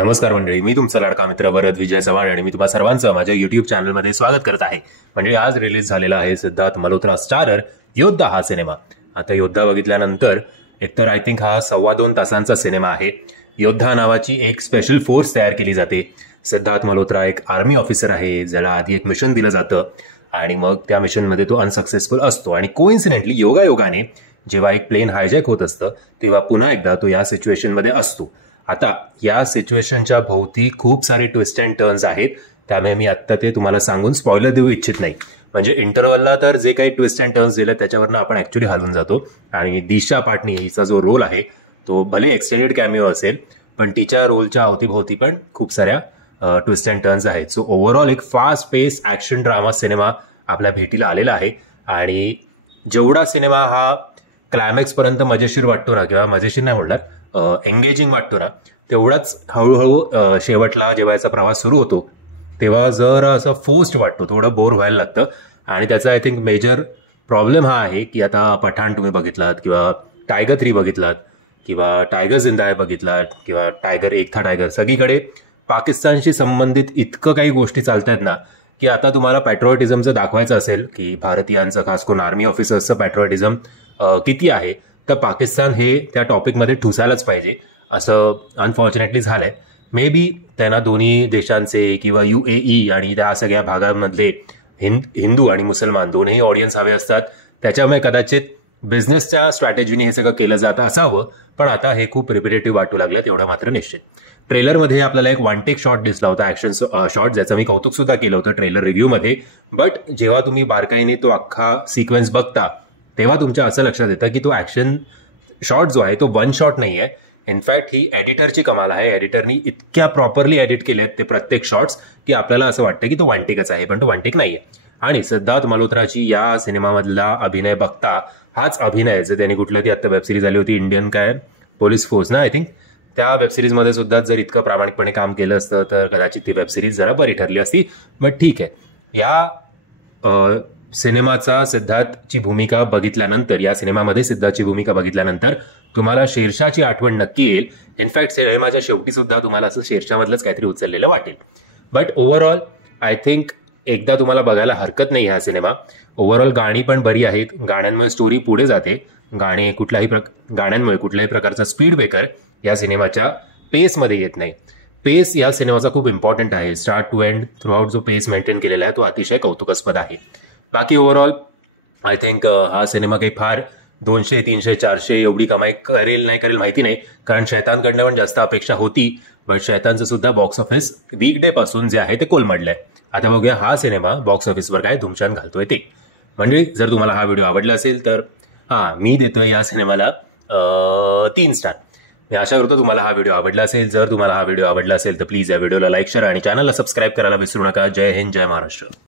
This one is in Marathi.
नमस्कार मंडळी, मी तुमचा लाडका मित्र वरद विजय चव्हाण आणि मी तुम्हा सर्वांचं माझ्या युट्यूब चॅनलमध्ये स्वागत करत आहे. म्हणजे आज रिलीज झालेला आहे सिद्धार्थ मल्होत्रा स्टारर योद्धा हा सिनेमा. आता योद्धा बघितल्यानंतर एकतर आय थिंक हा 2.25 तासांचा सिनेमा आहे. योद्धा नावाची एक स्पेशल फोर्स तयार केली जाते. सिद्धार्थ मल्होत्रा एक आर्मी ऑफिसर आहे, ज्याला आधी एक मिशन दिलं जातं आणि मग त्या मिशनमध्ये तो अनसक्सेसफुल असतो आणि कोइन्सिडेंटली योगायोगाने जेव्हा एक प्लेन हायजॅक होत असतं तेव्हा पुन्हा एकदा तो या सिच्युएशनमध्ये असतो. आता या सिच्युएशनच्या भोवती खूप सारे ट्विस्ट अँड टर्न्स आहेत, त्यामुळे मी आत्ता ते तुम्हाला सांगून स्पॉइलर देऊ इच्छित नाही. म्हणजे इंटरवलला तर जे काही ट्विस्ट अँड टर्न्स दिले त्याच्यावरनं आपण ऍक्च्युली हलून जातो. आणि दिशा पाटनी हिचा जो रोल आहे तो भले एक्सटेंडेड कॅमिओ असेल, पण तिच्या रोलच्या अवतीभोवती पण खूप साऱ्या ट्विस्ट अँड टर्न्स आहेत. सो ओव्हरऑल एक फास्ट पेस ऍक्शन ड्रामा सिनेमा आपल्या भेटीला आलेला आहे. आणि जेवढा सिनेमा हा क्लायमॅक्स पर्यंत मजेशीर वाटतो ना, किंवा मजेशीर नाही म्हणणार, एंगेजिंग वाटतो ना, तेवढाच हळूहळू शेवटला जेव्हा याचा प्रवास सुरू होतो तेव्हा जर असं फोर्स्ड वाटतो, थोडं बोर व्हायला लागतं. आणि त्याचा आय थिंक मेजर प्रॉब्लेम हा आहे की आता पठाण तुम्ही बघितलात, किंवा टायगर 3 बघितलात, किंवा टायगर जिंदा है बघितलात, किंवा टायगर एक था टायगर, सगळीकडे पाकिस्तानशी संबंधित इतकं काही गोष्टी चालतात ना की आता तुम्हाला पॅट्रिऑटिझमचं दाखवायचं असेल की भारतीयांचं, खास करून आर्मी ऑफिसर्सचं पॅट्रिऑटिझम किती आहे, तर पाकिस्तान हे त्या टॉपिकमध्ये ठुसायलाच पाहिजे, असं अनफॉर्च्युनेटली झालंय. मे बी त्यांना दोन्ही देशांचे किंवा UAE आणि त्या सगळ्या भागांमधले हिंदू आणि मुसलमान दोन्ही ऑडियन्स हवे असतात, त्याच्यामुळे कदाचित बिझनेसच्या स्ट्रॅटेजीने हे सगळं केलं जातं असावं. पण आता हे खूप रिपिटेटिव्ह वाटू लागलं, तेवढं मात्र निश्चित. ट्रेलरमध्ये आपल्याला एक वन टेक शॉट दिसला होता, ऍक्शन शॉट, ज्याचं मी कौतुक सुद्धा केलं होतं ट्रेलर रिव्ह्यूमध्ये. बट जेव्हा तुम्ही बारकाईने तो अख्खा सिक्वेन्स बघता तेव्हा तुमच्या असं लक्षात येतं की तो ऍक्शन शॉट जो आहे तो वन शॉट नाही आहे. इनफॅक्ट ही एडिटरची कमाल आहे. एडिटरनी इतक्या प्रॉपरली एडिट केलेत ते प्रत्येक शॉट्स की आपल्याला असं वाटतं की तो वन टेकच आहे, पण तो वन टेक नाहीये. आणि सिद्धार्थ मल्होत्राची या सिनेमामधला अभिनय बघता, हाच अभिनय जे त्यांनी कुठल्या ती आता वेबसिरीज आली होती, इंडियन काय पोलीस फोर्स ना आय थिंक, त्या वेबसिरीजमध्ये सुद्धा जर इतकं प्रामाणिकपणे काम केलं असतं तर कदाचित ती वेबसिरीज जरा बरी ठरली असती. बट ठीक आहे, या सिनेमाचा सिद्धार्थची भूमिका बघितल्यानंतर, या सिनेमामध्ये सिद्धार्थची भूमिका बघितल्यानंतर तुम्हाला शेरशाची आठवण नक्की येईल. इनफॅक्ट सिनेमाच्या शेवटी सुद्धा तुम्हाला असं शेरशामधलंच काहीतरी उचललेलं वाटेल. बट ओव्हरऑल आय थिंक एकदा तुम्हाला बघायला हरकत नाही हा सिनेमा. ओव्हरऑल गाणी पण बरी आहेत, गाण्यांमुळे स्टोरी पुढे जाते. गाण्यांमुळे कुठल्याही प्रकारचा स्पीड ब्रेकर या सिनेमाच्या पेसमध्ये येत नाही. पेस या सिनेमाचा खूप इम्पॉर्टंट आहे. Start to end throughout जो पेस मेंटेन केलेला आहे तो अतिशय कौतुकास्पद आहे. बाकी ओव्हरऑल आय थिंक हा सिनेमा काही फार 200, 300, 400 एवढी कमाई करेल नाही करेल माहिती नाही, कारण शैतानकडनं पण जास्त अपेक्षा होती. बट शैतानचं सुद्धा बॉक्स ऑफिस वीकडे पासून जे आहे ते कोलमडलंय. आता बघूया हा सिनेमा बॉक्स ऑफिसवर काय धुमशान घालतोय ते. म्हणजे जर तुम्हाला हा व्हिडिओ आवडला असेल तर मी देतोय या सिनेमाला 3 स्टार. मी आशा करतो तुम्हाला हा व्हिडिओ आवडला असेल. जर तुम्हाला हा व्हिडिओ आवडला असेल तर प्लीज या व्हिडिओला लाईक, शेअर आणि चॅनलला सबस्क्राईब करायला विसरू नका. जय हिंद, जय महाराष्ट्र.